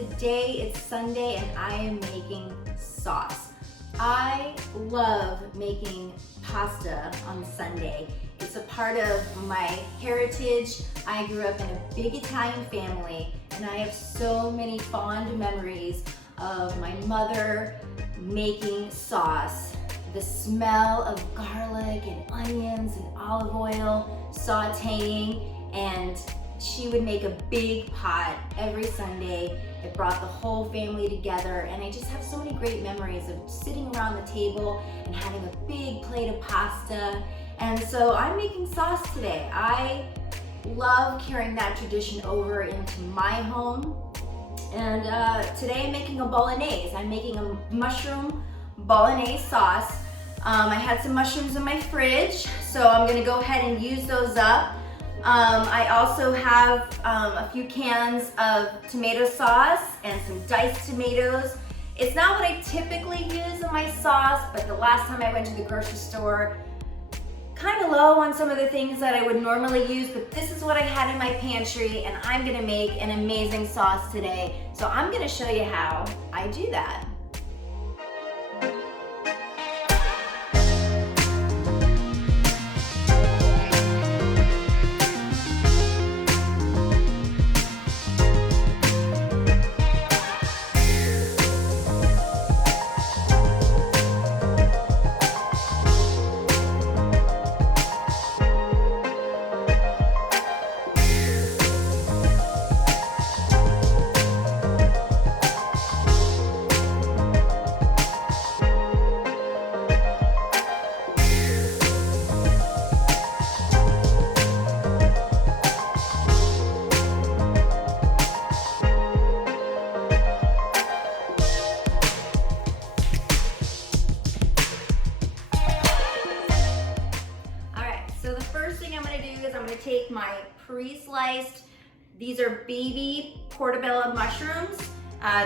Today it's Sunday and I am making sauce. I love making pasta on Sunday. It's a part of my heritage. I grew up in a big Italian family and I have so many fond memories of my mother making sauce. The smell of garlic and onions and olive oil sauteing, and she would make a big pot every Sunday. It brought the whole family together, and I just have so many great memories of sitting around the table and having a big plate of pasta. And so I'm making sauce today. I love carrying that tradition over into my home. And today I'm making a Bolognese. I'm making a mushroom Bolognese sauce. I had some mushrooms in my fridge, so I'm gonna go ahead and use those up. I also have a few cans of tomato sauce and some diced tomatoes. It's not what I typically use in my sauce, but the last time I went to the grocery store, kind of low on some of the things that I would normally use, but this is what I had in my pantry, and I'm gonna make an amazing sauce today. So I'm gonna show you how I do that. I'm going to take my pre-sliced, these are baby portobello mushrooms.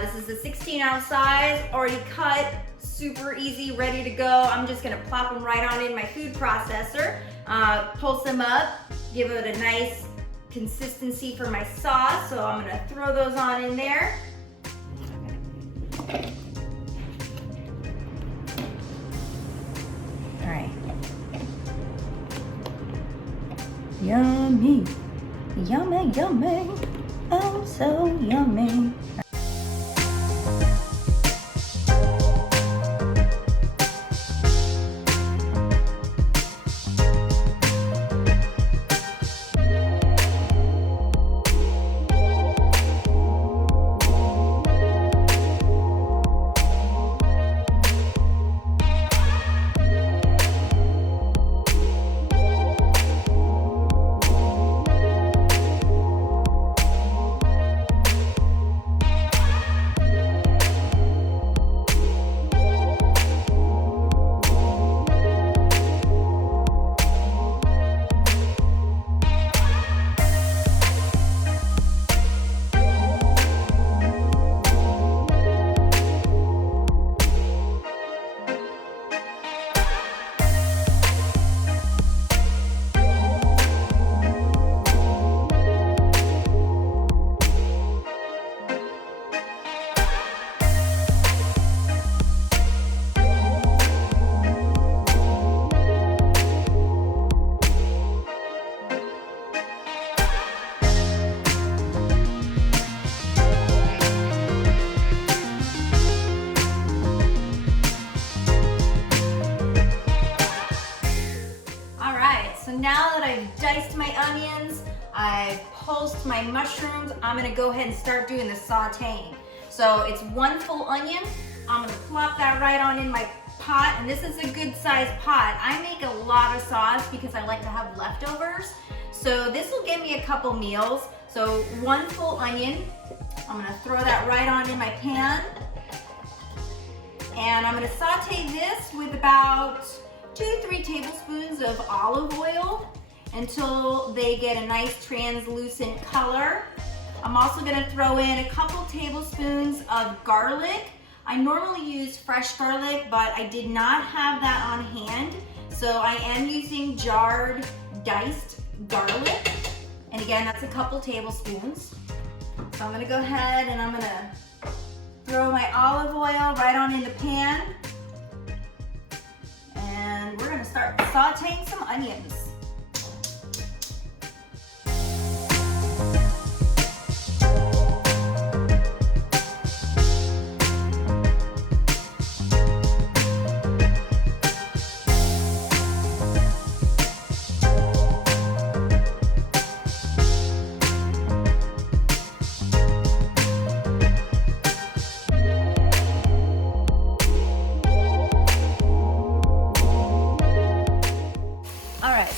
This is a 16-ounce size, already cut, super easy, ready to go. I'm just going to plop them right on in my food processor, pulse them up, give it a nice consistency for my sauce. So I'm going to throw those on in there. All right. Yummy, yummy, yummy, oh so yummy. Now that I've diced my onions, I've pulsed my mushrooms, I'm gonna go ahead and start doing the sauteing. So it's one full onion. I'm gonna plop that right on in my pot, and this is a good sized pot. I make a lot of sauce because I like to have leftovers. So this will give me a couple meals. So one full onion, I'm gonna throw that right on in my pan. And I'm gonna saute this with about 2 to 3 tablespoons of olive oil until they get a nice translucent color. I'm also gonna throw in a couple tablespoons of garlic. I normally use fresh garlic, but I did not have that on hand. So I am using jarred diced garlic. And again, that's a couple tablespoons. So I'm gonna go ahead and I'm gonna throw my olive oil right on in the pan. And we're gonna start sauteing some onions.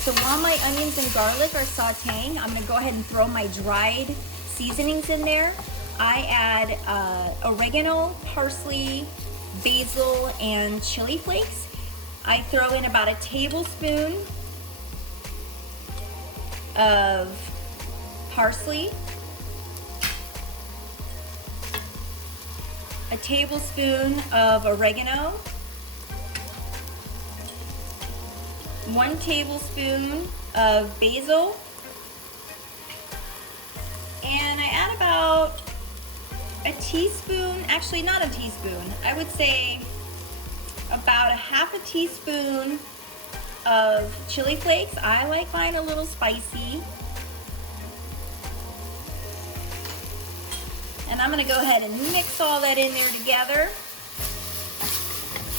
So while my onions and garlic are sauteing, I'm gonna go ahead and throw my dried seasonings in there. I add oregano, parsley, basil, and chili flakes. I throw in about a tablespoon of parsley, a tablespoon of oregano, 1 tablespoon of basil, and I add about a teaspoon, actually not a teaspoon, I would say about a half a teaspoon of chili flakes. I like mine a little spicy. And I'm gonna go ahead and mix all that in there together.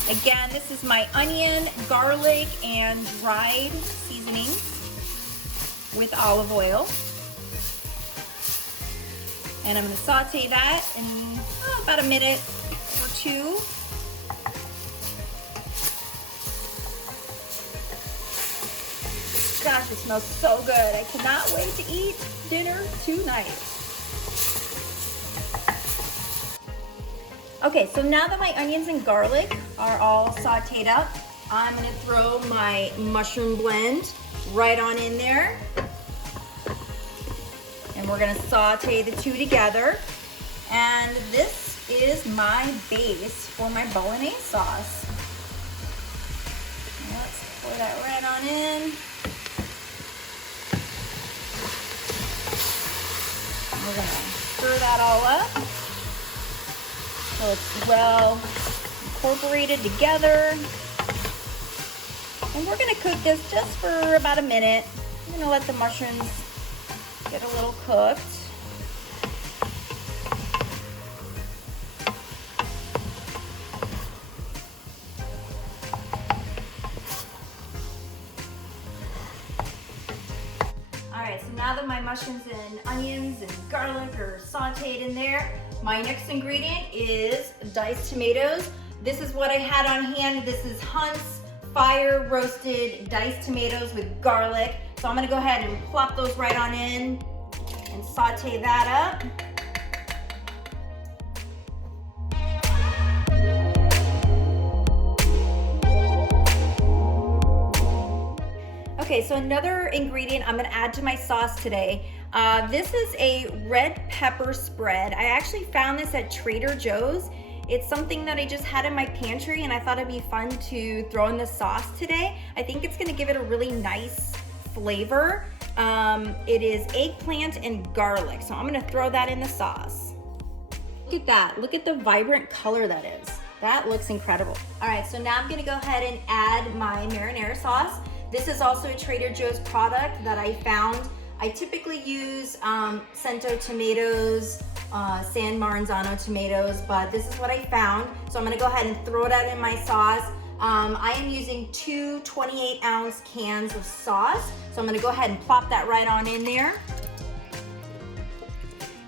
Again, this is my onion, garlic, and dried seasonings with olive oil. And I'm gonna saute that in about a minute or two. Gosh, it smells so good. I cannot wait to eat dinner tonight. Okay, so now that my onions and garlic are all sauteed up, I'm gonna throw my mushroom blend right on in there. And we're gonna saute the two together. And this is my base for my Bolognese sauce. Let's pour that right on in. We're gonna stir that all up so it's well incorporated together. And we're gonna cook this just for about a minute. I'm gonna let the mushrooms get a little cooked. Alright, so now that my mushrooms and onions and garlic are sauteed in there, my next ingredient is diced tomatoes. This is what I had on hand. This is Hunt's fire roasted diced tomatoes with garlic. So I'm gonna go ahead and plop those right on in and saute that up. Okay, so another ingredient I'm gonna add to my sauce today. This is a red pepper spread. I actually found this at Trader Joe's. It's something that I just had in my pantry and I thought it'd be fun to throw in the sauce today. I think it's gonna give it a really nice flavor. It is eggplant and garlic, so I'm gonna throw that in the sauce. Look at that, look at the vibrant color that is. That looks incredible. All right, so now I'm gonna go ahead and add my marinara sauce. This is also a Trader Joe's product that I found. I typically use Cento tomatoes, San Marzano tomatoes, but this is what I found. So I'm gonna go ahead and throw that in my sauce. I am using 2 28-ounce cans of sauce. So I'm gonna go ahead and plop that right on in there.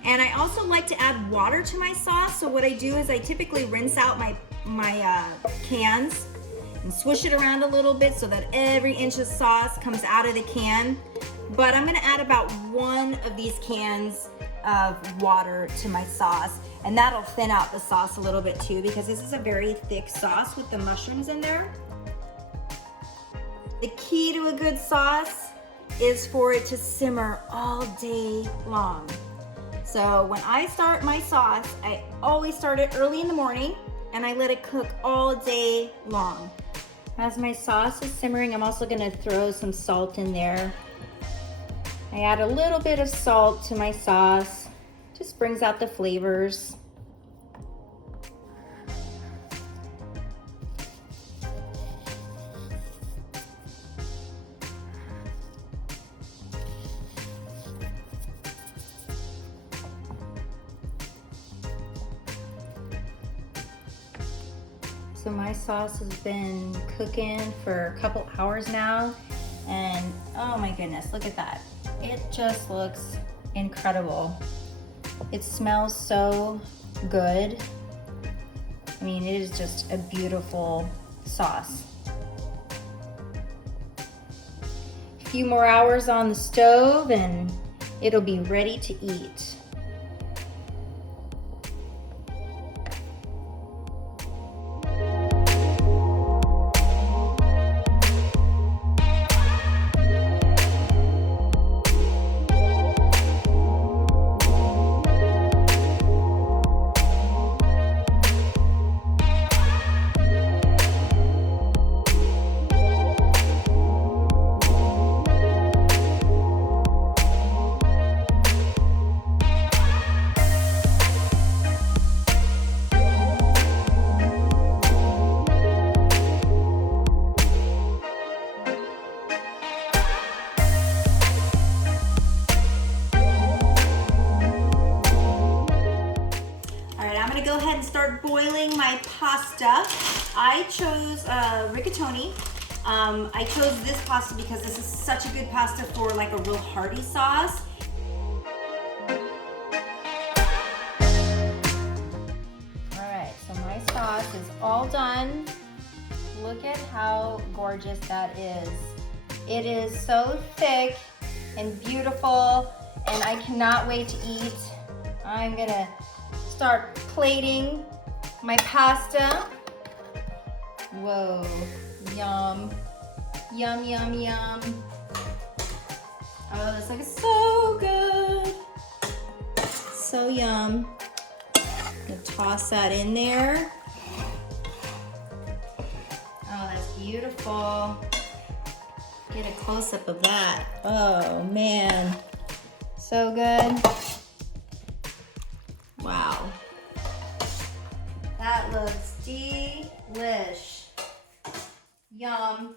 And I also like to add water to my sauce. So what I do is I typically rinse out my cans and swish it around a little bit so that every inch of sauce comes out of the can. But I'm gonna add about 1 of these cans of water to my sauce, and that'll thin out the sauce a little bit too, because this is a very thick sauce with the mushrooms in there. The key to a good sauce is for it to simmer all day long. So when I start my sauce, I always start it early in the morning and I let it cook all day long. As my sauce is simmering, I'm also gonna throw some salt in there. I add a little bit of salt to my sauce Just brings out the flavors. So my sauce has been cooking for a couple hours now, and oh my goodness, look at that. It just looks incredible. It smells so good. I mean, it is just a beautiful sauce. A few more hours on the stove and it'll be ready to eat. Go ahead and start boiling my pasta. I chose Rigatoni. I chose this pasta because this is such a good pasta for like a real hearty sauce. Alright, so my sauce is all done. Look at how gorgeous that is. It is so thick and beautiful, and I cannot wait to eat. I'm gonna start plating my pasta. Whoa, yum. Yum, yum, yum. Oh, this looks so good. So yum. I'm gonna toss that in there. Oh, that's beautiful. Get a close-up of that. Oh man, so good. Wow. That looks delish. Yum.